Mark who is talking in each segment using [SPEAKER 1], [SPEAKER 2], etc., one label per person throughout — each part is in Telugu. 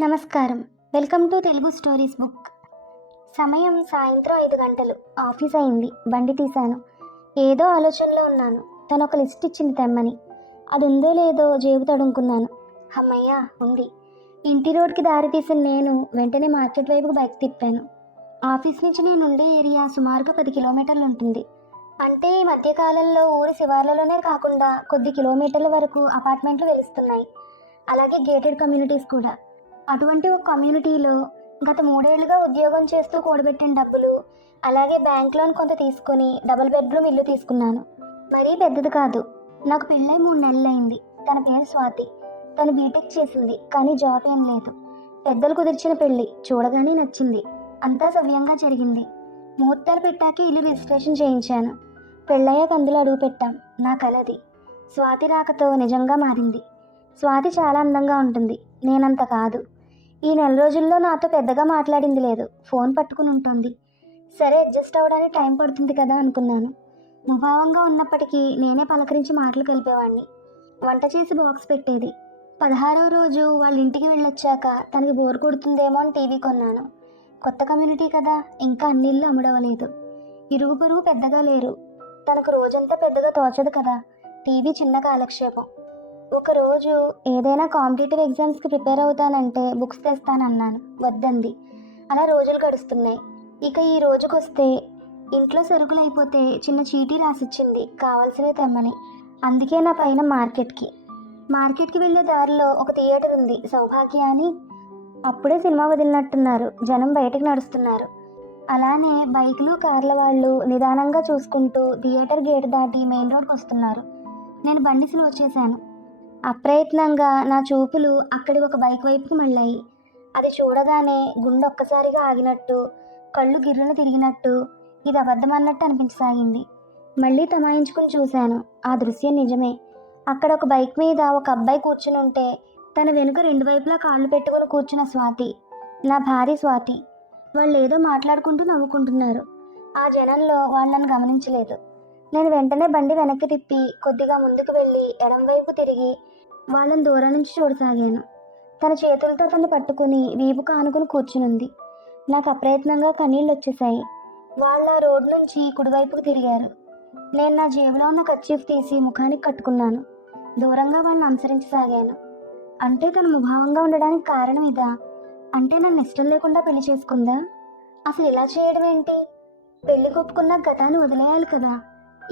[SPEAKER 1] నమస్కారం. Welcome to Telugu stories book. సమయం సాయంత్రం ఐదు గంటలు. ఆఫీస్ అయింది. బండి తీశాను. ఏదో ఆలోచనలో ఉన్నాను. తను ఒక లిస్ట్ ఇచ్చింది తెమ్మని. అది ఉందో లేదో జేబు తడుముకున్నాను అమ్మయ్యా ఉంది. ఇంటి రోడ్కి దారి తీసిన నేను వెంటనే మార్కెట్ వైపుకు బైక్ తిప్పాను. ఆఫీస్ నుంచి నేను ఉండే ఏరియా సుమారుగా పది కిలోమీటర్లు ఉంటుంది. అంటే ఈ మధ్యకాలంలో ఊరి శివార్లలోనే కాకుండా కొద్ది కిలోమీటర్ల వరకు అపార్ట్మెంట్లు వెలుస్తున్నాయి. అలాగే గేటెడ్ కమ్యూనిటీస్ కూడా. అటువంటి ఒక కమ్యూనిటీలో గత మూడేళ్ళుగా ఉద్యోగం చేస్తూ కూడబెట్టిన డబ్బులు అలాగే బ్యాంక్ లోన్ కొంత తీసుకొని డబుల్ బెడ్రూమ్ ఇల్లు తీసుకున్నాను. మరీ పెద్దది కాదు నాకు పెళ్ళై మూడు నెలలైంది. తన పేరు స్వాతి. తను బీటెక్ చేసింది కానీ జాబ్ ఏం లేదు. పెద్దలు కుదిర్చిన పెళ్ళి చూడగానే నచ్చింది. అంతా సవ్యంగా జరిగింది. ముహూర్తాలు పెట్టాకే ఇల్లు రిజిస్ట్రేషన్ చేయించాను. పెళ్ళయ్యాక అందులో అడుగు పెట్టాం. నా కలది స్వాతి రాకతో నిజంగా మారింది. స్వాతి చాలా అందంగా ఉంటుంది. నేనంత కాదు. ఈ నెల రోజుల్లో నాతో పెద్దగా మాట్లాడింది లేదు. ఫోన్ పట్టుకుని ఉంటుంది. సరే అడ్జస్ట్ అవ్వడానికి టైం పడుతుంది కదా అనుకున్నాను. ముభావంగా ఉన్నప్పటికీ నేనే పలకరించి మాటలు కలిపేవాడిని వంట చేసి బాక్స్ పెట్టేది. పదహారవ రోజు వాళ్ళ ఇంటికి వెళ్ళొచ్చాక తనకి బోర్ కొడుతుందేమో అని టీవీ కొన్నాను. కొత్త కమ్యూనిటీ కదా ఇంకా అన్ని ఇల్లు అమ్ముడవలేదు ఇరుగు పొరుగు పెద్దగా లేరు. తనకు రోజంతా పెద్దగా తోచదు కదా. టీవీ చిన్న కాలక్షేపం. ఒకరోజు ఏదైనా కాంపిటేటివ్ ఎగ్జామ్స్కి ప్రిపేర్ అవుతానంటే బుక్స్ తెస్తానన్నాను. వద్దంది. అలా రోజులు గడుస్తున్నాయి. ఇక ఈ రోజుకొస్తే ఇంట్లో సరుకులు అయిపోతే చిన్న చీటీ రాసిచ్చింది. కావాల్సినవి తెమ్మని. అందుకే నా పైన మార్కెట్కి. మార్కెట్కి వెళ్ళే దారిలో ఒక థియేటర్ ఉంది. సౌభాగ్య అని అప్పుడే సినిమా వదిలినట్టున్నారు. జనం బయటకు నడుస్తున్నారు. అలానే బైకులు కార్ల వాళ్ళు నిదానంగా చూసుకుంటూ థియేటర్ గేట్ దాటి మెయిన్ రోడ్కి వస్తున్నారు నేను బండి స్లో చేశాను. అప్రయత్నంగా నా చూపులు అక్కడి ఒక బైక్ వైపుకి మళ్ళాయి. అది చూడగానే గుండె ఒక్కసారిగా ఆగినట్టు కళ్ళు గిర్రున తిరిగినట్టు ఇది అబద్ధం అన్నట్టు అనిపించసాగింది. మళ్ళీ తమాయించుకుని చూశాను. ఆ దృశ్యం నిజమే. అక్కడ ఒక బైక్ మీద ఒక అబ్బాయి కూర్చుని ఉంటే తన వెనుక రెండు వైపులా కాళ్ళు పెట్టుకుని కూర్చున్న స్వాతి. నా భార్య స్వాతి. వాళ్ళు ఏదో మాట్లాడుకుంటూ నవ్వుకుంటున్నారు. ఆ జనంలో వాళ్ళని గమనించలేదు. నేను వెంటనే బండి వెనక్కి తిప్పి కొద్దిగా ముందుకు వెళ్ళి ఎడంవైపు తిరిగి వాళ్ళని దూరం నుంచి చూడసాగాను. తన చేతులతో తను పట్టుకుని వీపు కానుకుని కూర్చునుంది. నాకు అప్రయత్నంగా కన్నీళ్ళు వచ్చేసాయి వాళ్ళ రోడ్ నుంచి కుడివైపుకు తిరిగారు. నేను నా జేబులో ఉన్న కర్చీఫ్ తీసి ముఖానికి కట్టుకున్నాను. దూరంగా వాళ్ళని అనుసరించసాగాను. అంటే తను ముభావంగా ఉండడానికి కారణం ఇదా? అంటే నన్ను ఇష్టం లేకుండా పెళ్ళి చేసుకుందా? అసలు ఇలా చేయడం ఏంటి పెళ్ళి కొప్పుకున్న గతాన్ని వదిలేయాలి కదా.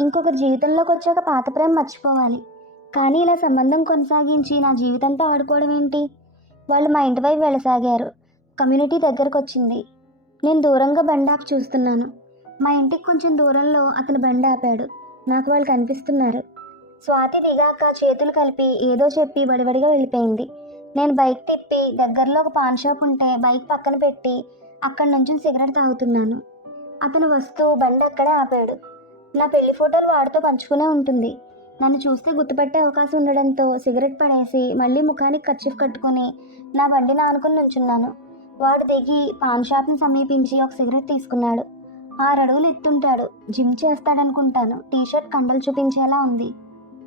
[SPEAKER 1] ఇంకొకరి జీవితంలోకి వచ్చాక పాత ప్రేమ మర్చిపోవాలి. కానీ ఇలా సంబంధం కొనసాగించి నా జీవితంతో ఆడుకోవడం ఏంటి? వాళ్ళు మా ఇంటి వైపు వెళ్ళసాగారు. కమ్యూనిటీ దగ్గరకు వచ్చింది నేను దూరంగా బండి ఆపి చూస్తున్నాను. మా ఇంటికి కొంచెం దూరంలో అతను బండి ఆపాడు. నాకు వాళ్ళు కనిపిస్తున్నారు. స్వాతి దిగాక చేతులు కలిపి ఏదో చెప్పి బడిబడిగా వెళ్ళిపోయింది. నేను బైక్ తిప్పి దగ్గరలో ఒక పాన్ షాప్ ఉంటే బైక్ పక్కన పెట్టి అక్కడి నుంచి సిగరెట్ తాగుతున్నాను. అతను వస్తూ బండి అక్కడే ఆపాడు. నా పెళ్ళి ఫోటోలు వాడితో పంచుకునే ఉంటుంది. నన్ను చూస్తే గుర్తుపెట్టే అవకాశం ఉండడంతో సిగరెట్ పడేసి మళ్ళీ ముఖానికి కచ్చిఫ్ కట్టుకొని నా బండిని ఆనుకుని నుంచున్నాను. వాడు దిగి పాన్ షాప్ని సమీపించి ఒక సిగరెట్ తీసుకున్నాడు. ఆరు అడుగులు ఎత్తుంటాడు. జిమ్ చేస్తాడనుకుంటాను. టీషర్ట్ కండలు చూపించేలా ఉంది.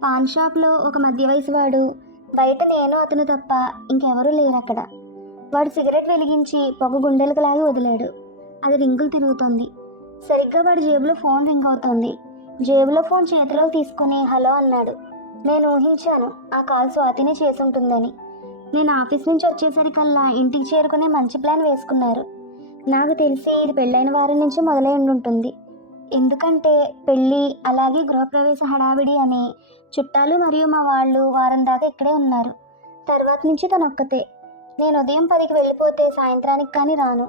[SPEAKER 1] పాన్ షాప్లో ఒక మధ్య వయసు వాడు బయట నేను అతను తప్ప ఇంకెవరూ లేరు అక్కడ. వాడు సిగరెట్ వెలిగించి పొగ గుండెలకు లాగి వదిలాడు. అది రింగులు తిరుగుతోంది. సరిగ్గా వాడి జేబులో ఫోన్ రింగ్ అవుతోంది. జేబులో ఫోన్ చేతిలో తీసుకుని హలో అన్నాడు. నేను ఊహించాను ఆ కాల్ స్వాతిని చేసి ఉంటుందని నేను ఆఫీస్ నుంచి వచ్చేసరికల్లా ఇంటికి చేరుకునే మంచి ప్లాన్ వేసుకున్నారు. నాకు తెలిసి ఇది పెళ్ళైన వారి నుంచి మొదలై ఉంటుంది ఎందుకంటే పెళ్ళి అలాగే గృహప్రవేశ హడావిడి అని చుట్టాలు మరియు మా వాళ్ళు వారం దాకా ఇక్కడే ఉన్నారు. తర్వాత నుంచి తన ఒక్కతే. నేను ఉదయం పదికి వెళ్ళిపోతే సాయంత్రానికి కానీ రాను.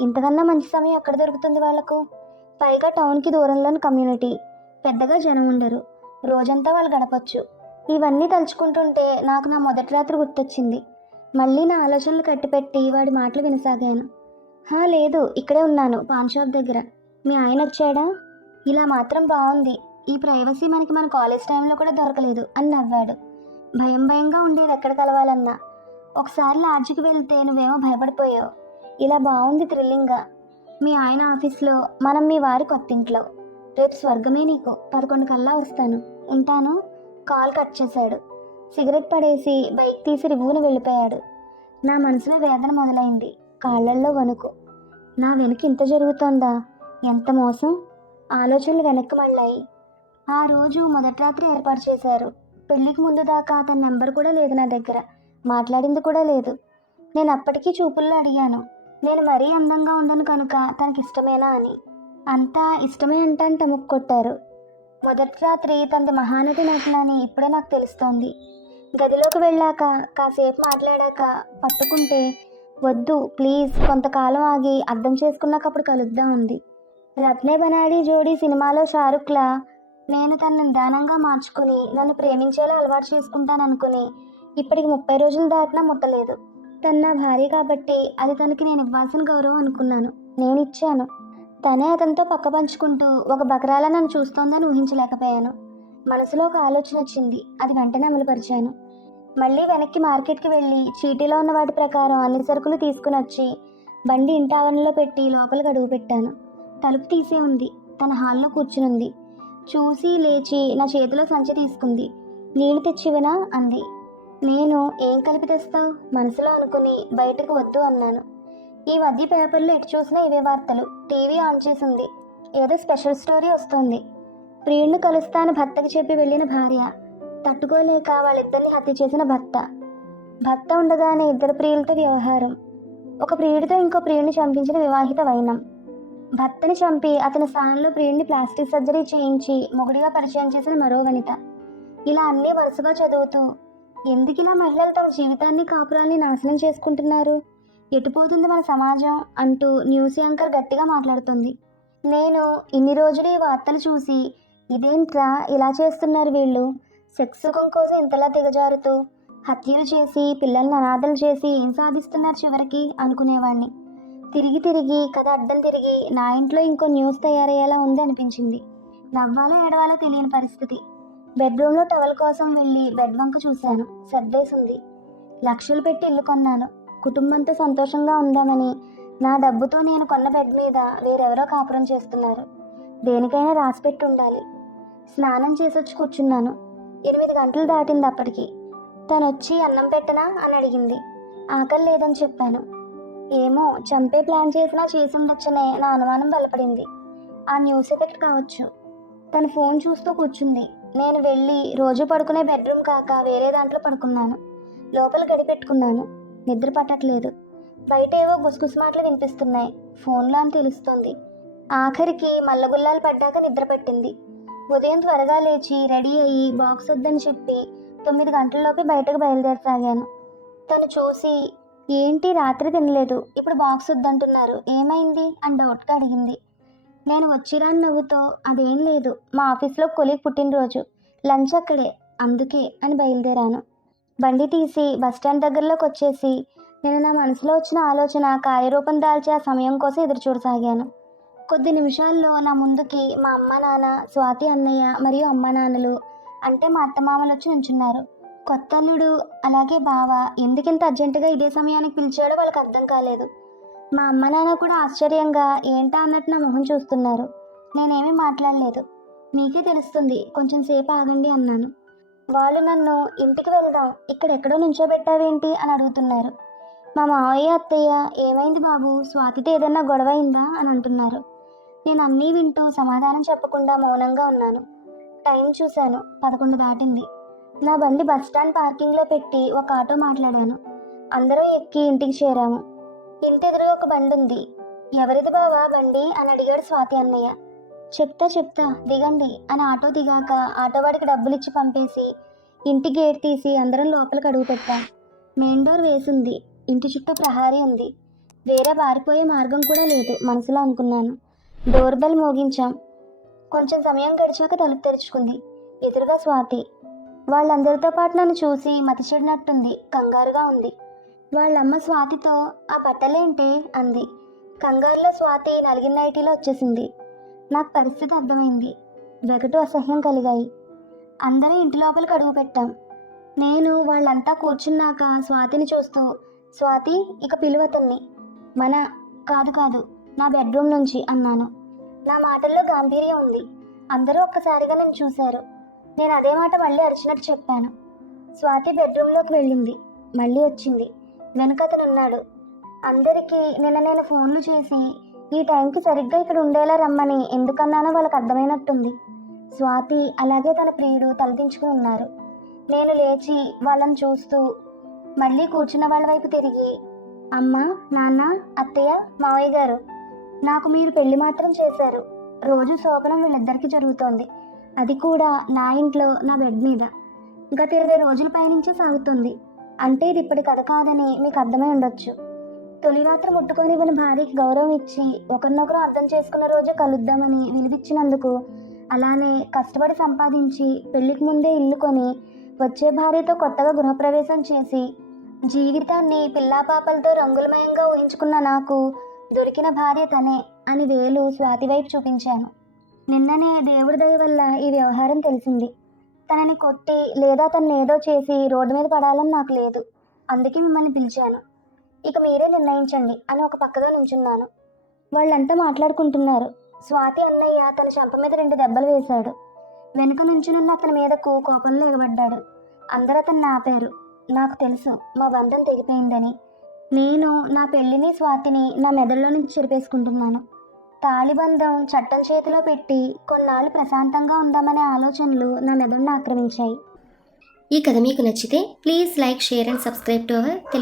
[SPEAKER 1] ఇంతకన్నా మంచి సమయం ఎక్కడ దొరుకుతుంది వాళ్ళకు పైగా టౌన్కి దూరంలోని కమ్యూనిటీ. పెద్దగా జనం ఉండరు. రోజంతా వాళ్ళు గడపచ్చు. ఇవన్నీ తలుచుకుంటుంటే నాకు నా మొదటి రాత్రి గుర్తొచ్చింది. మళ్ళీ నా ఆలోచనలు కట్టిపెట్టి వాడి మాటలు వినసాగాను. హా లేదు ఇక్కడే ఉన్నాను పాన్ షాప్ దగ్గర. మీ ఆయన వచ్చాడా? ఇలా మాత్రం బాగుంది ఈ ప్రైవసీ మనకి మన కాలేజ్ టైంలో కూడా దొరకలేదు అని నవ్వాడు. భయం భయంగా ఉండేది ఎక్కడ కలవాలన్నా. ఒకసారి లాడ్జికి వెళ్తే నువ్వేమో భయపడిపోయావు. ఇలా బాగుంది థ్రిల్లింగ్గా. మీ ఆయన ఆఫీస్లో మనం మీ వారి కొత్తింట్లో. రేపు స్వర్గమే నీకు. పదకొండు కల్లా వస్తాను. ఉంటాను? కాల్ కట్ చేశాడు. సిగరెట్ పడేసి బైక్ తీసి రివ్వును వెళ్ళిపోయాడు. నా మనసులో వేదన మొదలైంది. కాళ్ళల్లో వణుకు. నా వెనుక ఇంత జరుగుతోందా? ఎంత మోసం? ఆలోచనలు వెనక్కి మళ్ళాయి. ఆ రోజు మొదటి రాత్రి ఏర్పాటు చేశారు. పెళ్ళికి ముందు దాకా అతని నెంబర్ కూడా లేదు నా దగ్గర. మాట్లాడింది కూడా లేదు. నేను అప్పటికీ చూపుల్లో అడిగాను. నేను మరీ అందంగా ఉండను కనుక తనకి ఇష్టమేనా అని. అంతా ఇష్టమే అంటాను తమకు కొట్టారు. మొదటి రాత్రి తనది మహానటి నటనని ఇప్పుడే నాకు తెలుస్తోంది. గదిలోకి వెళ్ళాక కాసేపు మాట్లాడాక పట్టుకుంటే వద్దు ప్లీజ్ కొంతకాలం ఆగి అర్థం చేసుకున్నాక అప్పుడు కలుద్దాం ఉంది రత్నే బనాడి జోడీ సినిమాలో షారుఖ్లా నేను తన నిదానంగా మార్చుకుని నన్ను ప్రేమించేలా అలవాటు చేసుకుంటాను అనుకుని ఇప్పటికి ముప్పై రోజులు దాటినా ముట్టలేదు. తను నా భార్య కాబట్టి అది తనకి నేను ఇవ్వాల్సిన గౌరవం అనుకున్నాను. నేను ఇచ్చాను. తనే అతనితో పక్క పంచుకుంటూ ఒక బకరాల నన్ను చూస్తోందని ఊహించలేకపోయాను. మనసులో ఒక ఆలోచన వచ్చింది. అది వెంటనే అమలుపరిచాను. మళ్ళీ వెనక్కి మార్కెట్కి వెళ్ళి చీటీలో ఉన్న వాటి ప్రకారం అన్ని సరుకులు తీసుకుని వచ్చి బండి ఇంటి ఆవరణలో పెట్టి లోపలికి అడుగు పెట్టాను. తలుపు తీసే ఉంది. తన హాల్లో కూర్చునుంది. చూసి లేచి నా చేతిలో సంచి తీసుకుంది. నీళ్ళు తెచ్చివినా అంది. నేను ఏం కలిపి తెస్తావు మనసులో అనుకుని బయటకు వద్దు అన్నాను. ఈ మధ్య పేపర్లో ఎటు చూసినా ఇవే వార్తలు. టీవీ ఆన్ చేసింది. ఏదో స్పెషల్ స్టోరీ వస్తుంది. ప్రియుణ్ణి కలుస్తాను భర్తకి చెప్పి వెళ్ళిన భార్య. తట్టుకోలేక వాళ్ళిద్దరిని హత్య చేసిన భర్త. భర్త ఉండగానే ఇద్దరు ప్రియులతో వ్యవహారం. ఒక ప్రియుడితో ఇంకో ప్రియుడిని చంపించిన వివాహిత వైనం. భర్తని చంపి అతని స్థానంలో ప్రియుడిని ప్లాస్టిక్ సర్జరీ చేయించి మొగుడిగా పరిచయం చేసిన మరో వనిత. ఇలా అన్నీ వరుసగా చదువుతూ ఎందుకు ఇలా మహిళలు తమ జీవితాన్ని కాపురాన్ని నాశనం చేసుకుంటున్నారు? ఎటుపోతుంది మన సమాజం? అంటూ న్యూస్ యాంకర్ గట్టిగా మాట్లాడుతుంది. నేను ఇన్ని రోజులు ఈ వార్తలు చూసి ఇదేంట్రా ఇలా చేస్తున్నారు వీళ్ళు? సెక్స్ సుఖం కోసం ఇంతలా దిగజారుతూ హత్యలు చేసి పిల్లల్ని అనాథలు చేసి ఏం సాధిస్తున్నారు చివరికి? అనుకునేవాడిని తిరిగి తిరిగి కథ అడ్డం తిరిగి నా ఇంట్లో ఇంకో న్యూస్ తయారయ్యేలా ఉంది అనిపించింది. నవ్వాలో ఏడవాలో తెలియని పరిస్థితి. బెడ్రూమ్లో టవల్ కోసం వెళ్ళి బెడ్ వంక చూశాను. సర్దేసింది. లక్షలు పెట్టి ఇల్లు కొన్నాను. కుటుంబంతో సంతోషంగా ఉందామని. నా డబ్బుతో నేను కొన్న బెడ్ మీద వేరెవరో కాపురం చేస్తున్నారు. దేనికైనా రాసిపెట్టి ఉండాలి. స్నానం చేసొచ్చి కూర్చున్నాను. ఎనిమిది గంటలు దాటింది అప్పటికి. తను వచ్చి అన్నం పెట్టనా అని అడిగింది. ఆకలి లేదని చెప్పాను. ఏమో చంపే ప్లాన్ చేసినా చేసి ఉండొచ్చనే నా అనుమానం బలపడింది. ఆ న్యూస్ ఎఫెక్ట్ కావచ్చు. తను ఫోన్ చూస్తూ కూర్చుంది. నేను వెళ్ళి రోజు పడుకునే బెడ్రూమ్ కాక వేరే దాంట్లో పడుకున్నాను. లోపల గడిపెట్టుకున్నాను నిద్ర పట్టట్లేదు. బయట ఏవో గుసగుస మాటలు వినిపిస్తున్నాయి. ఫోన్లో అని తెలుస్తుంది. ఆఖరికి మల్లగుల్లాలు పడ్డాక నిద్ర పట్టింది. ఉదయం త్వరగా లేచి రెడీ అయ్యి బాక్స్ వద్దని చెప్పి తొమ్మిది గంటల్లోకి బయటకు బయలుదేరసాగాను. తను చూసి ఏంటి రాత్రి తినలేదు? ఇప్పుడు బాక్స్ వద్దంటున్నారు. ఏమైంది? అని డౌట్గా అడిగింది. నేను వచ్చిరాని నవ్వుతో అదేం లేదు. మా ఆఫీస్లో కొలీగ్ పుట్టినరోజు. లంచ్ అక్కడే. అందుకే అని బయలుదేరాను. బండి తీసి బస్టాండ్ దగ్గరలోకి వచ్చేసి నేను నా మనసులో వచ్చిన ఆలోచన కార్యరూపం దాల్చే ఆ సమయం కోసం ఎదురు చూడసాగాను కొద్ది నిమిషాల్లో నా ముందుకి మా అమ్మ నాన్న స్వాతి అన్నయ్య మరియు అమ్మ నాన్నలు అంటే మా అత్తమామలు వచ్చి నుంచున్నారు. కొత్త అల్లుడు అలాగే బావ. ఎందుకింత అర్జెంటుగా ఇదే సమయానికి పిలిచాడో వాళ్ళకి అర్థం కాలేదు. మా అమ్మ నాన్న కూడా ఆశ్చర్యంగా ఏంటా అన్నట్టు నా మొహం చూస్తున్నారు? నేనేమీ మాట్లాడలేదు. మీకే తెలుస్తుంది కొంచెం సేపు ఆగండి అన్నాను. వాళ్ళు నన్ను ఇంటికి వెళ్దాం ఇక్కడ ఎక్కడో నుంచోబెట్టావేంటి అని అడుగుతున్నారు. మా మావయ్య అత్తయ్య ఏమైంది బాబు? స్వాతితో ఏదన్నా గొడవ అయిందా అని అంటున్నారు. నేను అన్నీ వింటూ సమాధానం చెప్పకుండా మౌనంగా ఉన్నాను. టైం చూశాను పదకొండు దాటింది. నా బండి బస్ స్టాండ్ పార్కింగ్లో పెట్టి ఒక ఆటో మాట్లాడాను. అందరూ ఎక్కి ఇంటికి చేరాము. ఇంటి ఒక బండి ఉంది ఎవరిది బావా బండి? అని అడిగాడు స్వాతి అన్నయ్య. చెప్తా చెప్తా దిగండి అని ఆటో దిగాక ఆటో వాడికి డబ్బులు ఇచ్చి పంపేసి ఇంటి గేట్ తీసి అందరం లోపలికి అడుగు పెట్టాం. మెయిన్ డోర్ వేసింది. ఇంటి చుట్టూ ప్రహారీ ఉంది. వేరే పారిపోయే మార్గం కూడా లేదు మనసులో అనుకున్నాను. డోర్ బెల్ మోగించాం. కొంచెం సమయం గడిచాక తలుపు తెరుచుకుంది. ఎదురుగా స్వాతి. వాళ్ళందరితో పాటు నన్ను చూసి మతి చెడినట్టుంది కంగారుగా ఉంది. వాళ్ళమ్మ స్వాతితో ఆ బట్టలేంటి? అంది. కంగారులో స్వాతి నలిగిన నైటీలో వచ్చేసింది. నాకు పరిస్థితి అర్థమైంది. వెగటు అసహ్యం కలిగాయి. అందరం ఇంటి లోపలికి అడుగు పెట్టాం. నేను వాళ్ళంతా కూర్చున్నాక స్వాతిని చూస్తూ స్వాతి ఇక పిలువతన్ని మన కాదు కాదు నా బెడ్రూమ్ నుంచి అన్నాను. నా మాటల్లో గాంభీర్యం ఉంది. అందరూ ఒక్కసారిగా నన్ను చూశారు. నేను అదే మాట మళ్ళీ అరిచినట్టు చెప్పాను. స్వాతి బెడ్రూమ్లోకి వెళ్ళింది. మళ్ళీ వచ్చింది. వెనుకతనున్నాడు. అందరికీ నిన్న నేను ఫోన్లు చేసి ఈ టైంకి సరిగ్గా ఇక్కడ ఉండేలా రమ్మని ఎందుకన్నానో వాళ్ళకి అర్థమైనట్టుంది. స్వాతి అలాగే తన ప్రియుడు తలదించుకుని ఉన్నారు. నేను లేచి వాళ్ళని చూస్తూ మళ్ళీ కూర్చున్న వాళ్ళ వైపు తిరిగి అమ్మ నాన్న అత్తయ్య మావయ్య గారు నాకు మీరు పెళ్ళి మాత్రం చేశారు. రోజు శోభనం వీళ్ళిద్దరికీ జరుగుతోంది. అది కూడా నా ఇంట్లో నా బెడ్ మీద. గత ఇరవై రోజుల పైనుంచి సాగుతుంది. అంటే ఇది ఇప్పటి కథ కాదని మీకు అర్థమై ఉండొచ్చు. తొలి రాత్రి ముట్టుకొని ఇవ్వని భార్యకి గౌరవం ఇచ్చి ఒకరినొకరు అర్థం చేసుకున్న రోజే కలుద్దామని విలువిచ్చినందుకు అలానే కష్టపడి సంపాదించి పెళ్ళికి ముందే ఇల్లు కొని వచ్చే భార్యతో కొత్తగా గృహప్రవేశం చేసి జీవితాన్ని పిల్లాపాపలతో రంగులమయంగా ఊహించుకున్న నాకు దొరికిన భార్య తనే అని వేలు స్వాతి వైపు చూపించాను. నిన్ననే దేవుడి దయ వల్ల ఈ వ్యవహారం తెలిసింది. తనని కొట్టి లేదా తనని ఏదో చేసి రోడ్డు మీద పడాలని నాకు లేదు. అందుకే మిమ్మల్ని పిలిచాను. ఇక మీరే నిర్ణయించండి అని ఒక పక్కగా నుంచున్నాను వాళ్ళంతా మాట్లాడుకుంటున్నారు. స్వాతి అన్నయ్య తన చెంప మీద రెండు దెబ్బలు వేశాడు. వెనుక నుంచునున్న అతని మీదకు కోపంలో ఎగబడ్డాడు. అందరూ అతన్ని ఆపారు. నాకు తెలుసు మా బంధం తెగిపోయిందని. నేను నా పెళ్ళిని స్వాతిని నా మెదడులో నుంచి చెరిపేసుకుంటున్నాను. తాళిబంధం చట్టం చేతిలో పెట్టి కొన్నాళ్ళు ప్రశాంతంగా ఉందామనే ఆలోచనలు నా మెదడును ఆక్రమించాయి.
[SPEAKER 2] ఈ కథ మీకు నచ్చితే please like share and subscribe to our Telugu